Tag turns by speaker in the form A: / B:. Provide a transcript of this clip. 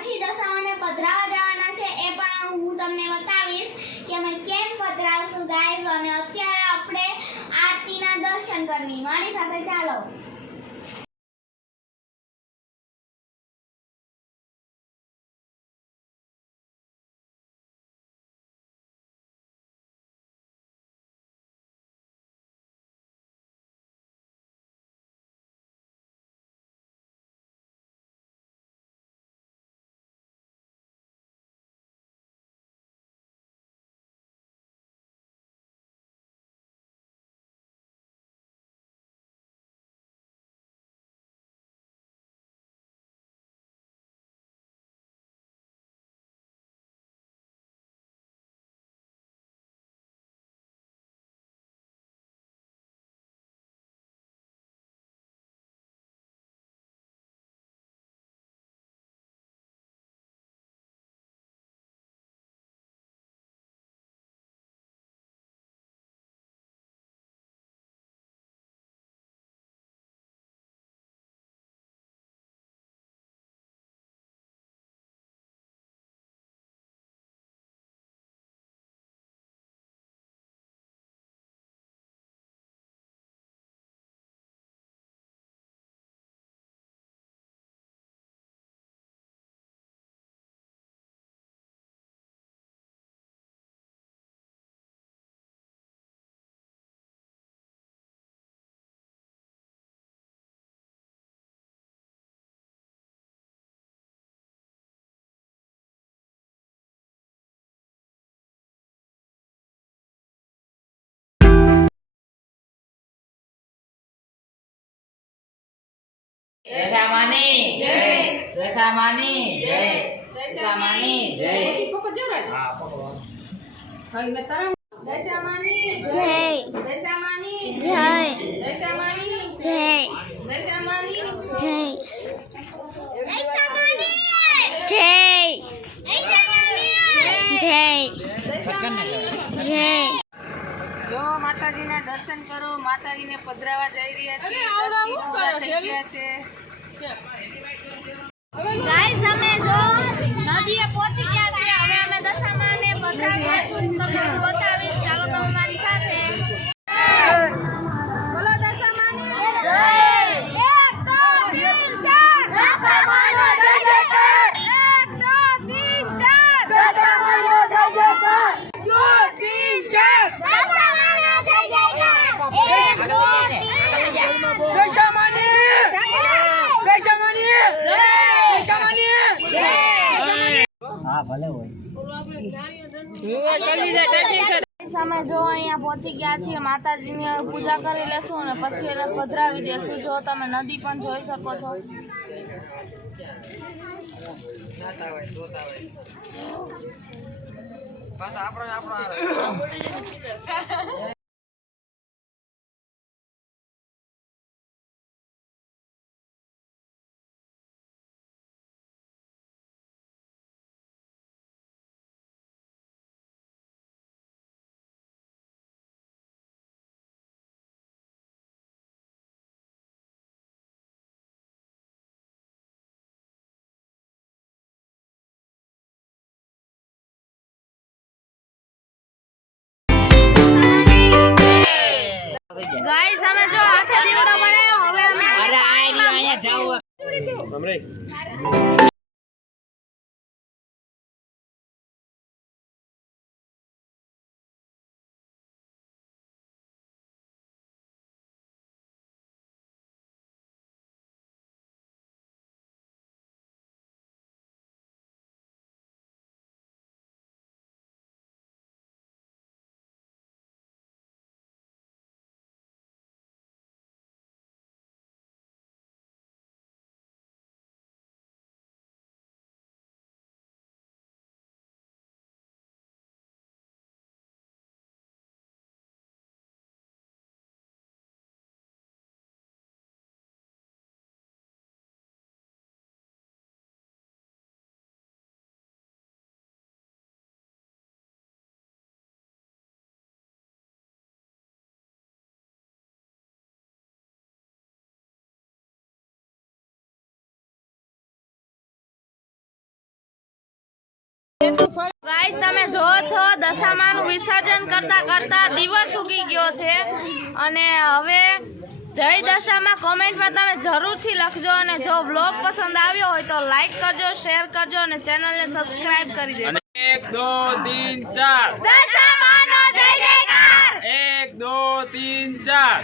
A: પછી દશાઓને પધરાવા જવાના છે, એ પણ હું તમને બતાવીશ કે અમે કેમ પધરાવશું ગાય અને અત્યારે આપણે આરતીના દર્શન કરવી. મારી સાથે ચાલો.
B: દશામાની જય. દશામાની જય દશામાની જય. હા પકડો.
C: દશામાની
A: જય
C: દશામાની
A: જય.
C: દશામાની
A: જય
C: દશામાની
A: જય. જય જય.
C: જો માતાજીના દર્શન કરો માતાજીને પધરાવા જઈ રહ્યા છીએ. દસ દિન પૂરા થઈ ગયા છે.
A: ગાઈસ અમે જો નદીએ પહોંચી ગયા છે હવે અમે દશામાને પધરાવીએ. છું તમને બતાવીશ. ચાલો તમે અમે જો અહીંયા પહોંચી ગયા છીએ માતાજીની પૂજા કરી લેશું અને પછી એને પધરાવી દેશું જો તમે નદી પણ જોઈ શકો છો ગાઈસ અમે જો હાથે દીવડો બનાવ્યો હવે અમે
B: અરે આ અહીંયા જાવ.
D: ગાઈસ તમે જો છો દશામાનું વિસર્જન કરતા કરતા દિવસ ઉગી ગયો છે. અને હવે જય દશામાં કોમેન્ટમાં તમે જરૂરથી લખજો અને જો વ્લોગ પસંદ આવ્યો હોય તો લાઈક કરજો શેર કરજો અને ચેનલ ને સબસ્ક્રાઇબ કરી દેજો. એક દો તીન
E: ચાર. એક દો તીન
D: ચાર.